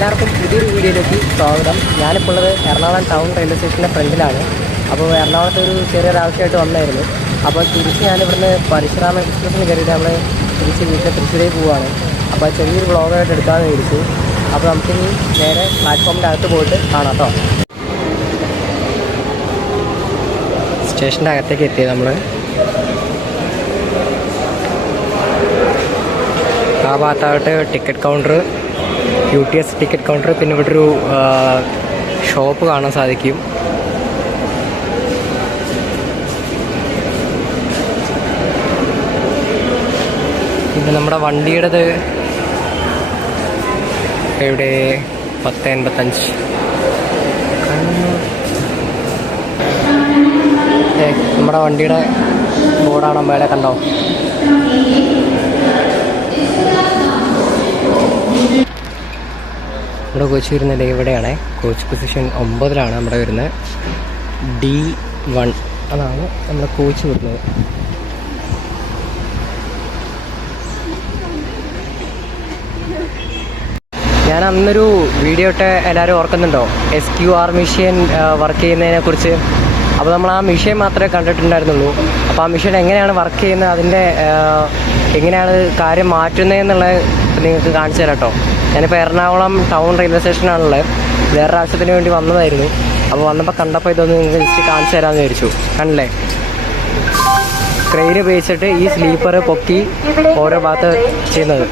എല്ലാവർക്കും പുതിയൊരു വീഡിയോയിലേക്ക് സ്വാഗതം. ഞാനിപ്പോൾ ഉള്ളത് എറണാകുളം ടൗൺ റെയിൽവേ സ്റ്റേഷൻ്റെ ഫ്രണ്ടിലാണ്. അപ്പോൾ എറണാകുളത്ത് ഒരു ചെറിയൊരാവശ്യമായിട്ട് വന്നായിരുന്നു. അപ്പോൾ തിരിച്ച് ഞാനിവിടുന്ന് പരശുരാമ എക്സ്പ്രസ്സിന് കയറിയിട്ട് നമ്മൾ തിരിച്ച് വീട്ടിൽ തൃശ്ശൂരേക്ക് പോവുകയാണ്. അപ്പോൾ ചെറിയൊരു വ്ളോഗായിട്ട് എടുക്കാമെന്ന് വിചാരിച്ചു. അപ്പോൾ നമുക്കിനി നേരെ പ്ലാറ്റ്ഫോമിൻ്റെ അകത്ത് പോയിട്ട് കാണാം കേട്ടോ. സ്റ്റേഷൻ്റെ അകത്തേക്ക് എത്തി നമ്മൾ. ആ ഭാഗത്തായിട്ട് ticket counter, UTS ticket counter, പിന്നെ ഇവിടെ ഒരു ഷോപ്പ് കാണാൻ സാധിക്കും. പിന്നെ നമ്മുടെ വണ്ടിയുടേത് ഇവിടെ 10:85. നമ്മുടെ വണ്ടിയുടെ ബോർഡാണ് മേലെ കണ്ടോ. നമ്മുടെ കോച്ച് വരുന്നത് ഇവിടെയാണ്. കോച്ച് പൊസിഷൻ 9 നമ്മുടെ വരുന്നത്. D1 അതാണ് നമ്മുടെ കോച്ച് വരുന്നത്. ഞാൻ അന്നൊരു വീഡിയോ ഇട്ട് എല്ലാവരും ഓർക്കുന്നുണ്ടോ, SQR മെഷീൻ വർക്ക് ചെയ്യുന്നതിനെ കുറിച്ച്. അപ്പോൾ നമ്മൾ ആ മെഷീൻ മാത്രമേ കണ്ടിട്ടുണ്ടായിരുന്നുള്ളൂ. അപ്പോൾ ആ മെഷീൻ എങ്ങനെയാണ് വർക്ക് ചെയ്യുന്നത്, അതിൻ്റെ എങ്ങനെയാണ് കാര്യം മാറ്റുന്നതെന്നുള്ളത് നിങ്ങൾക്ക് കാണിച്ചു തരാം കേട്ടോ. ഞാനിപ്പോൾ എറണാകുളം ടൗൺ റെയിൽവേ സ്റ്റേഷനാണുള്ളത്. വേറൊരു ആവശ്യത്തിന് വേണ്ടി വന്നതായിരുന്നു. അപ്പോൾ വന്നപ്പോൾ കണ്ടപ്പോൾ ഇതൊന്ന് നിങ്ങൾക്ക് ജസ്റ്റ് കാണിച്ചു തരാമെന്ന് വിചാരിച്ചു. കണ്ടില്ലേ, ക്രെയിൻ ഉപയോഗിച്ചിട്ട് ഈ സ്ലീപ്പർ പൊക്കി ഓരോ ഭാഗത്ത് ചെയ്യുന്നത്.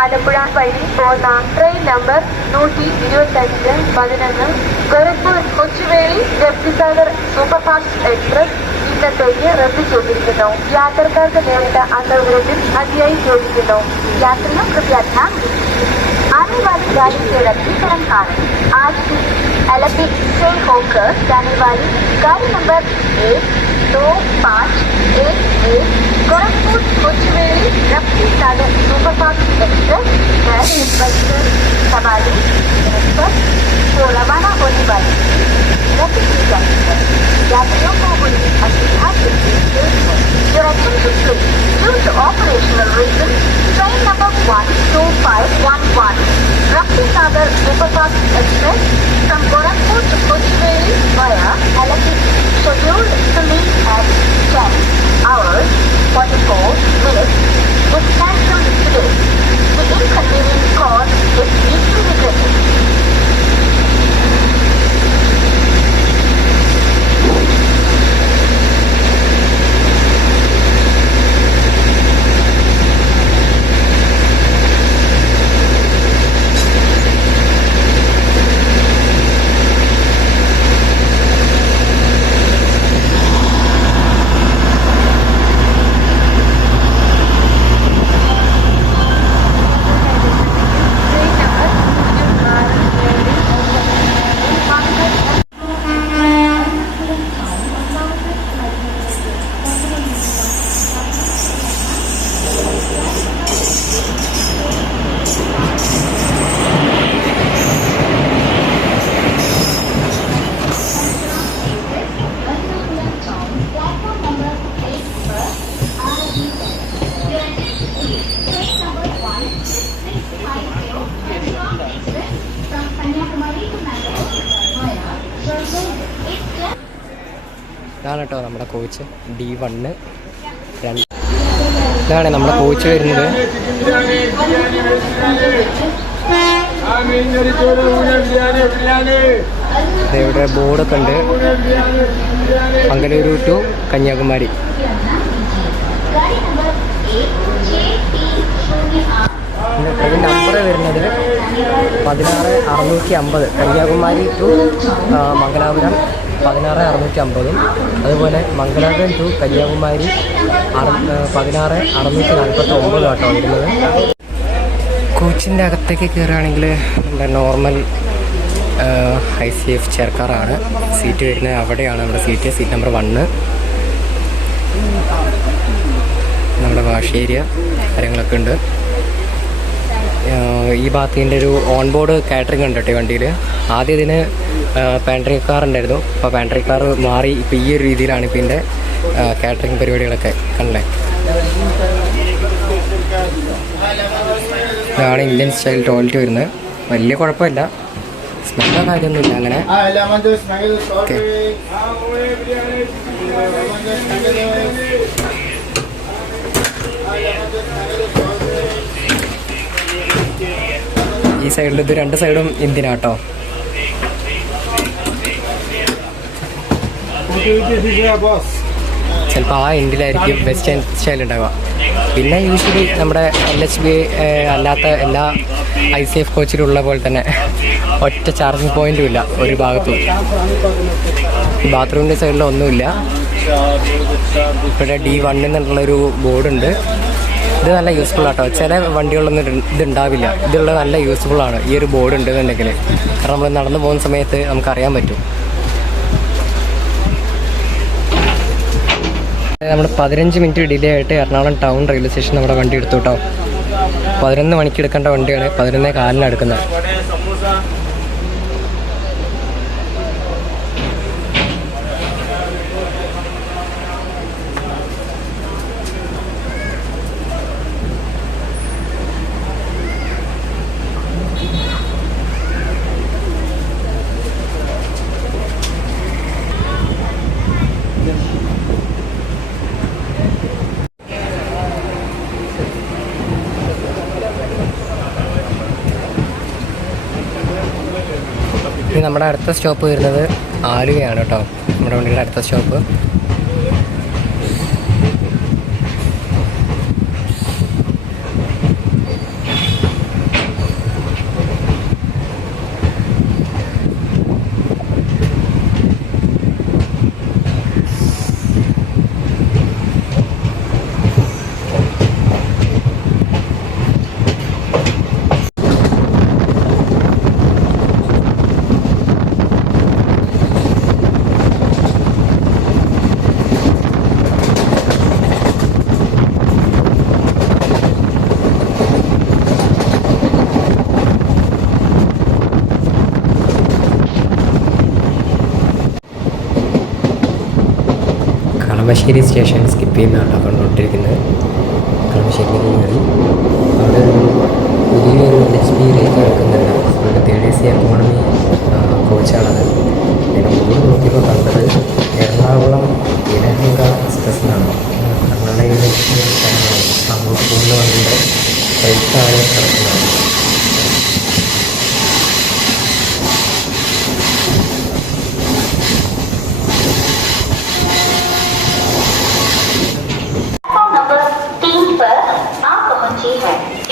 ആലപ്പുഴ വഴി പോകുന്ന train number 125 11 Gorakhpur Kochuveli Raptisagar superfast express ഇന്നത്തേക്ക് റദ്ദ് ചെയ്തിരിക്കുന്നു. യാത്രക്കാർക്ക് നേരിട്ട അസൗകര്യത്തിൽ അതിയായി ചോദിക്കുന്നു. യാത്രിयों कृपया ध्यान दीजिए, आने वाली गाड़ी के रद्दीकरण कारण आज की एलपी से होकर जाने वाली गाड़ी number 1251 Gorakhpur Kochuveli Raptisagar superfast express 10:44 को रवाना होने वाली रद्द की जाती है. यात्रियों को हुई असुविधा के लिए your attention please. Due to operational reasons, train number 12511 Raptisagar Superfast Express from Gorakhpur to Kochuveli via Alapur scheduled to leave at 10:44 was cancelled today. The inconvenience caused is deeply regretted. ഇതാണ് കേട്ടോ നമ്മുടെ coach D1 2. ഇതാണ് നമ്മുടെ coach വരുന്നത്. ഇവിടെ ബോർഡൊക്കെ ഉണ്ട്, Mangaluru to Kanyakumari. Train number വരുന്നത് 16650 കന്യാകുമാരി ടു മംഗലാപുരം 16650. അതുപോലെ മംഗലാപുരം ടു കന്യാകുമാരി 16649 കേട്ടോ വരുന്നത്. കോച്ചിൻ്റെ അകത്തേക്ക് കയറുകയാണെങ്കിൽ നമ്മുടെ നോർമൽ ICF ചേർക്കാറാണ് സീറ്റ് വരുന്നത്. അവിടെയാണ് നമ്മുടെ സീറ്റ് നമ്പർ 1. നമ്മുടെ വാഷ് ഏരിയ കാര്യങ്ങളൊക്കെ ഉണ്ട്. ഈ ഭാഗത്തിൻ്റെ ഒരു ഓൺ ബോർഡ് കാറ്ററിംഗ് ഉണ്ട് കേട്ടോ വണ്ടിയിൽ. ആദ്യം ഇതിന് പാൻട്രി കാർ ഉണ്ടായിരുന്നു. അപ്പോൾ പാൻട്രി കാർ മാറി ഇപ്പോൾ ഈ ഒരു രീതിയിലാണ് ഇപ്പോൾ ഇതിൻ്റെ കാറ്ററിംഗ് പരിപാടികളൊക്കെ കണ്ടേ. ഇതാണ് ഇന്ത്യൻ സ്റ്റൈൽ ടോയ്ലറ്റ് വരുന്നത്. വലിയ കുഴപ്പമില്ല, സ്മെല്ലോ കാര്യമൊന്നുമില്ല അങ്ങനെ. ഓക്കെ, ഈ സൈഡിൽ ഇത് 2 സൈഡും ഇന്ത്യനാട്ടോ. ചിലപ്പോൾ ആ ഇന്ത്യയിലായിരിക്കും വെസ്റ്റേൺ സ്റ്റൈൽ ഉണ്ടാവുക. പിന്നെ യൂഷ്വലി നമ്മുടെ LHB അല്ലാത്ത എല്ലാ ICF കോച്ചിലുള്ള പോലെ തന്നെ ഒറ്റ ചാർജിങ് പോയിന്റും ഇല്ല ഒരു ഭാഗത്തും. ബാത്റൂമിൻ്റെ സൈഡിലൊന്നുമില്ല. ഇവിടെ D1 എന്നുള്ളൊരു ബോർഡുണ്ട്. ഇത് നല്ല യൂസ്ഫുൾ ആട്ടോ. ചില വണ്ടികളിലൊന്നും ഇതുണ്ടാവില്ല. ഇതുള്ള നല്ല യൂസ്ഫുള്ളാണ് ഈ ഒരു ബോർഡ് ഉണ്ടെന്നുണ്ടെങ്കിൽ. കാരണം നമ്മൾ നടന്നു പോകുന്ന സമയത്ത് നമുക്കറിയാൻ പറ്റും. നമ്മൾ 15 മിനിറ്റ് ഡിലേ ആയിട്ട് എറണാകുളം ടൗൺ റെയിൽവേ സ്റ്റേഷൻ നമ്മുടെ വണ്ടി എടുത്തു കേട്ടോ. 11 മണിക്ക് എടുക്കേണ്ട വണ്ടിയാണ് 11:15 എടുക്കുന്നത്. ഇനി നമ്മുടെ അടുത്ത സ്റ്റോപ്പ് വരുന്നത് ആലുവയാണ് കേട്ടോ. നമ്മുടെ വണ്ടിയുടെ അടുത്ത സ്റ്റോപ്പ്. കളമശ്ശേരി സ്റ്റേഷൻ സ്കിപ്പ് ചെയ്യുന്നതാണ് കണ്ടുകൊണ്ടിരിക്കുന്നത്. കളമശ്ശേരി കയറി അവിടെ ഒരു പുതിയൊരു LHB റേറ്റ് കിടക്കുന്നുണ്ട്. അവിടെ 3rd AC എക്കോണമി കോച്ചാണത്. ഞാൻ മുകളിൽ നോക്കിയപ്പോൾ കണ്ടത് എറണാകുളം ഇലഹങ്ക എക്സ്പ്രസ് എന്നാണ്. കർണാടകയിലെ അങ്ങോട്ട് പോകുന്ന വണ്ടിയുടെ റേറ്റാണ് കിടക്കുന്നത്.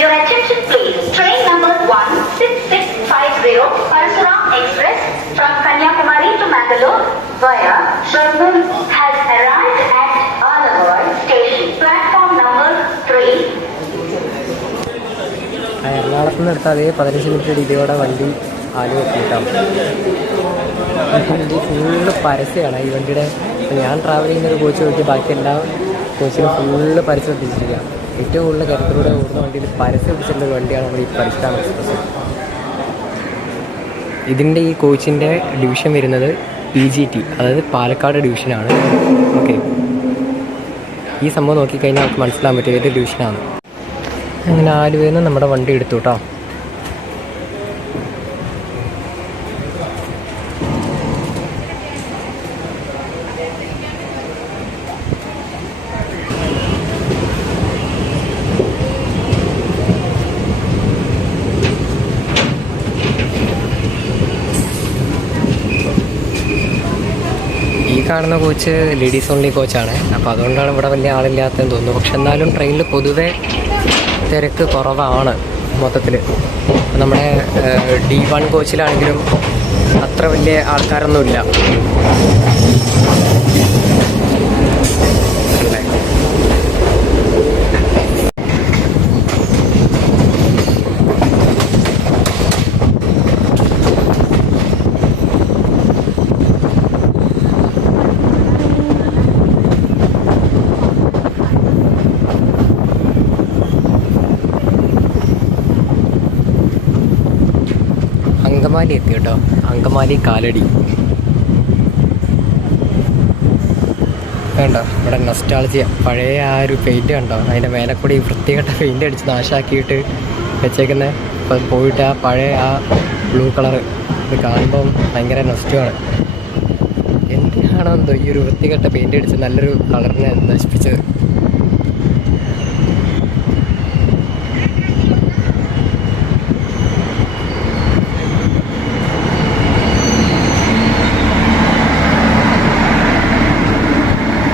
Your attention please. Train number 16650 Parasuram Express from Kanyakumari to Mangalore via Sharman has arrived at Alavoy station. Platform number 3. എറണാകുളത്ത് നിന്ന് എടുത്താൽ 15 മിനിറ്റ് ഡിലേയോടെ വണ്ടി ആലുവ എത്തിയിട്ടാവും. ഈ വണ്ടി ഫുള്ള് പരസ്യമാണ് ഈ വണ്ടിയുടെ. ഞാൻ ട്രാവൽ ചെയ്യുന്നൊരു കോച്ച് നോക്കി ബാക്കി എല്ലാ കോച്ചിനും ഫുള്ള് പരസ്യം ഒട്ടിച്ചിരിക്കുക. ഏറ്റവും കൂടുതൽ കരുത്തിലൂടെ ഓടുന്ന വണ്ടിയിൽ പരസ്യം പിടിച്ചിട്ടുള്ള വണ്ടിയാണ് നമ്മൾ ഈ പരിഷ്കാര എക്സ്പ്രസ്. ഇതിൻ്റെ ഈ കോച്ചിൻ്റെ ഡിവിഷൻ വരുന്നത് PGT, അതായത് പാലക്കാട് ഡിവിഷനാണ്. ഓക്കെ, ഈ സംഭവം നോക്കിക്കഴിഞ്ഞാൽ നമുക്ക് മനസ്സിലാൻ പറ്റും ഏത് ഡിവിഷനാണ്. അങ്ങനെ ആലുവയിൽ നിന്ന് നമ്മുടെ വണ്ടി എടുത്തു കേട്ടോ. കാണുന്ന കോച്ച് ലേഡീസ് ഓൺലി കോച്ചാണ്. അപ്പോൾ അതുകൊണ്ടാണ് ഇവിടെ വലിയ ആളില്ലാത്തതെന്ന് തോന്നുന്നു. പക്ഷെ എന്നാലും ട്രെയിനിൽ പൊതുവെ തിരക്ക് കുറവാണ് മൊത്തത്തിൽ. നമ്മുടെ D1 കോച്ചിലാണെങ്കിലും അത്ര വലിയ ആൾക്കാരൊന്നുമില്ല. അങ്കമാലി എത്തി കേട്ടോ. അങ്കമാലി കാലടി വേണ്ട. ഇവിടെ നൊസ്റ്റാൾജിയ പഴയ ആ ഒരു പെയിൻറ്റ് കണ്ടോ. അതിൻ്റെ മേലെ കൂടി വൃത്തികെട്ട പെയിൻറ്റ് അടിച്ച് നാശാക്കിയിട്ട് വെച്ചേക്കുന്നത്. അപ്പം പോയിട്ട് ആ പഴയ ആ ബ്ലൂ കളർ ഇത് കാണുമ്പം ഭയങ്കര നഷ്ടമാണ്. എന്തിനാണോ എന്തോ ഈ ഒരു വൃത്തികെട്ട പെയിൻ്റ് അടിച്ച് നല്ലൊരു കളറിനെ നശിപ്പിച്ചത്.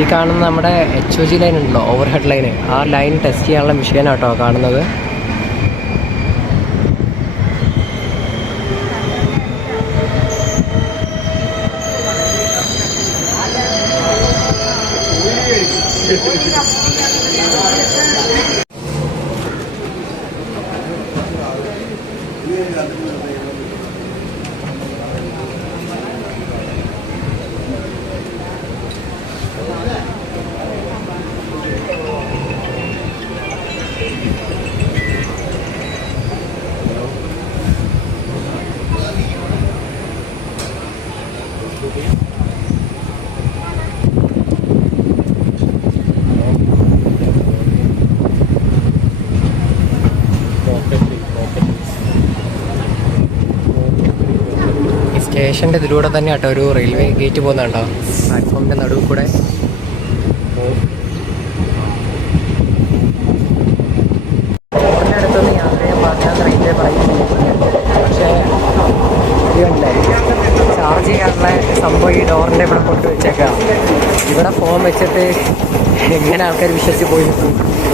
ഈ കാണുന്ന നമ്മുടെ HOG ലൈൻ ഉണ്ടല്ലോ, ഓവർ ഹെഡ് ലൈന്, ആ ലൈൻ ടെസ്റ്റ് ചെയ്യാനുള്ള മെഷീനാട്ടോ കാണുന്നത്. സ്റ്റേഷൻ്റെ ഇതിലൂടെ തന്നെ കേട്ടോ ഒരു റെയിൽവേ ഗേറ്റ് പോകുന്നുണ്ടോ, പ്ലാറ്റ്ഫോമിൻ്റെ നടുവിൽ കൂടെ. റോഡിൻ്റെ അടുത്തൊന്ന് യാത്ര ചെയ്യാൻ പാടില്ലാന്ന് റെയിൽവേ പറയുന്നു. പക്ഷേ ചാർജ് ചെയ്യാനുള്ള സംഭവം ഈ ഡോറിൻ്റെ ഇവിടെ കൊണ്ട് വെച്ചേക്കാം. ഇവിടെ ഫോൺ വെച്ചിട്ട് എങ്ങനെ ആൾക്കാർ വിശ്വസിച്ച് പോയി നിൽക്കും.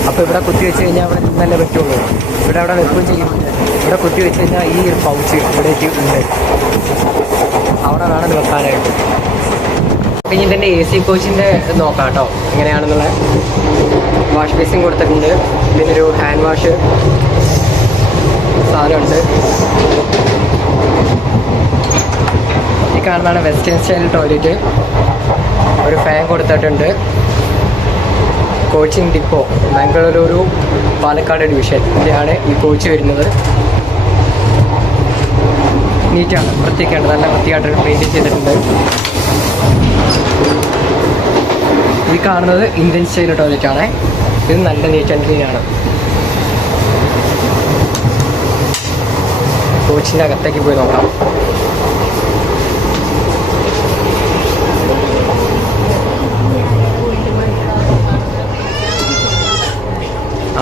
അപ്പോൾ ഇവിടെ കുത്തി വെച്ച് കഴിഞ്ഞാൽ അവിടെ നിന്നല്ലേ പറ്റുള്ളൂ. ഇവിടെ നിൽക്കുകയും ചെയ്യും. ഇവിടെ കുത്തി വെച്ച് കഴിഞ്ഞാൽ ഈ ഒരു പൗച്ച് ഇവിടേക്ക് ഉണ്ട്, അവിടെ വേണം വെക്കാനായിട്ട്. അപ്പം ഇനി ഇതിൻ്റെ AC കോച്ചിൻ്റെ നോക്കാം കേട്ടോ എങ്ങനെയാണെന്നുള്ള. വാഷ് ബേസിൻ കൊടുത്തിട്ടുണ്ട്, പിന്നെ ഒരു ഹാൻഡ് വാഷ് സാധനമുണ്ട്. ഈ കാണുന്നതാണ് വെസ്റ്റേൺ സ്റ്റൈൽ ടോയ്ലറ്റ്. ഒരു ഫാൻ കൊടുത്തിട്ടുണ്ട്. Coaching depot Bengaluru Palakkad division ഇതിലാണ് ഈ കോച്ച് വരുന്നത്. നീറ്റാണ്, വൃത്തിയൊക്കെയാണ്, നല്ല വൃത്തിയായിട്ട് പെയിൻറ്റ് ചെയ്തിട്ടുണ്ട്. ഈ കാണുന്നത് ഇന്ത്യൻ സ്റ്റൈൽ ടോയ്ലറ്റാണ്. ഇത് നല്ല നീറ്റ് ആൻഡ് ക്ലീൻ ആണ്. കോച്ചിൻ്റെ അകത്തേക്ക് പോയി നോക്കാം.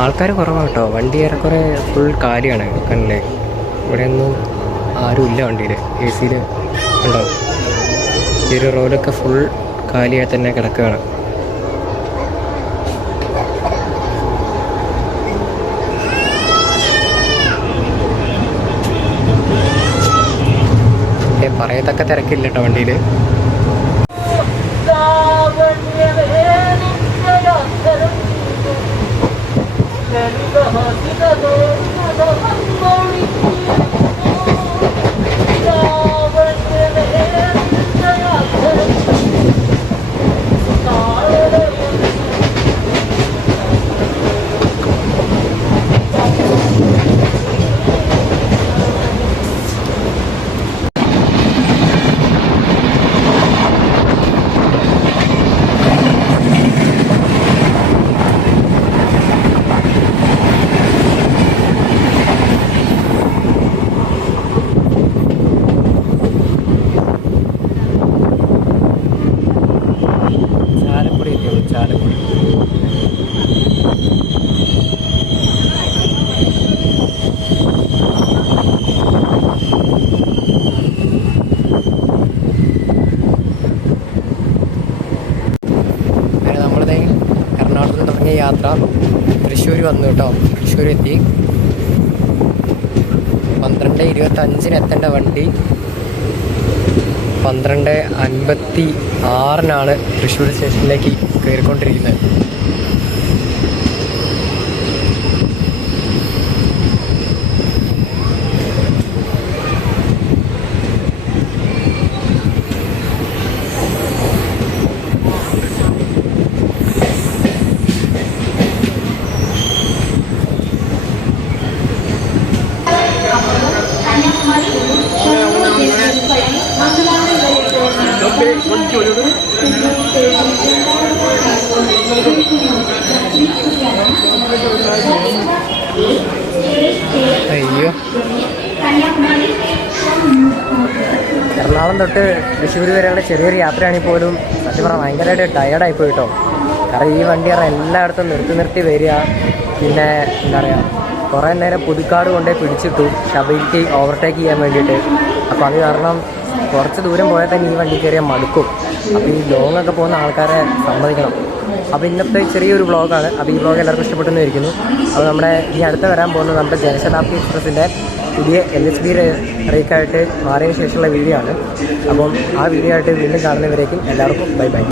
ആൾക്കാർ കുറവാണ് കേട്ടോ, വണ്ടി ഏറെക്കുറെ ഫുൾ കാര്യമാണ്. കണ്ടില്ലേ, ഇവിടെയൊന്നും ആരുമില്ല വണ്ടിയിൽ. AC ഉണ്ടാവും. ഈ ഒരു റോഡൊക്കെ ഫുൾ കാലിയായി തന്നെ കിടക്കുകയാണ്. പറയത്തക്ക തിരക്കില്ല കേട്ടോ വണ്ടിയിൽ. യാത്ര തൃശ്ശൂർ വന്നു കേട്ടോ. തൃശ്ശൂർ എത്തി. 12:25 എത്തേണ്ട വണ്ടി 12:56 തൃശ്ശൂർ സ്റ്റേഷനിലേക്ക് കയറിക്കൊണ്ടിരിക്കുന്നത്. അയ്യോ എറണാകുളം തൊട്ട് തൃശ്ശൂർ വരെയുള്ള ചെറിയൊരു യാത്രയാണെങ്കിൽ പോലും സത്യം പറഞ്ഞാൽ ഭയങ്കരമായിട്ട് ടയേർഡായി പോയി കേട്ടോ. കാരണം ഈ വണ്ടി പറഞ്ഞാൽ എല്ലായിടത്തും നിർത്തി വരിക. പിന്നെ എന്താ പറയുക, കുറേ നേരം പുതുക്കാട് കൊണ്ടേ പിടിച്ചിട്ടു സ്റ്റെബിലിറ്റി ഓവർടേക്ക് ചെയ്യാൻ വേണ്ടിയിട്ട്. അപ്പോൾ അത് കാരണം കുറച്ച് ദൂരം പോയാൽ തന്നെ ഈ വണ്ടി കയറിയാൽ മടുക്കും. അപ്പോൾ ഈ ലോങ്ങൊക്കെ പോകുന്ന ആൾക്കാരെ സമ്മതിക്കണം. അപ്പോൾ ഇന്നത്തെ ചെറിയൊരു വ്ളോഗാണ്. അപ്പോൾ ഈ വ്ളോഗ് എല്ലാവർക്കും ഇഷ്ടപ്പെട്ടെന്ന് ഇരിക്കുന്നു. അപ്പോൾ നമ്മുടെ ഈ അടുത്ത് വരാൻ പോകുന്നത് നമ്മുടെ ജനശതാബ്ദി എക്സ്പ്രസിൻ്റെ പുതിയ LSB റേക്കായിട്ട് മാറിയതിന് ശേഷമുള്ള വീഡിയോ ആണ്. അപ്പം ആ വീഡിയോ ആയിട്ട് വീണ്ടും കാണുന്നവരേക്കും എല്ലാവർക്കും ബൈ ബൈ.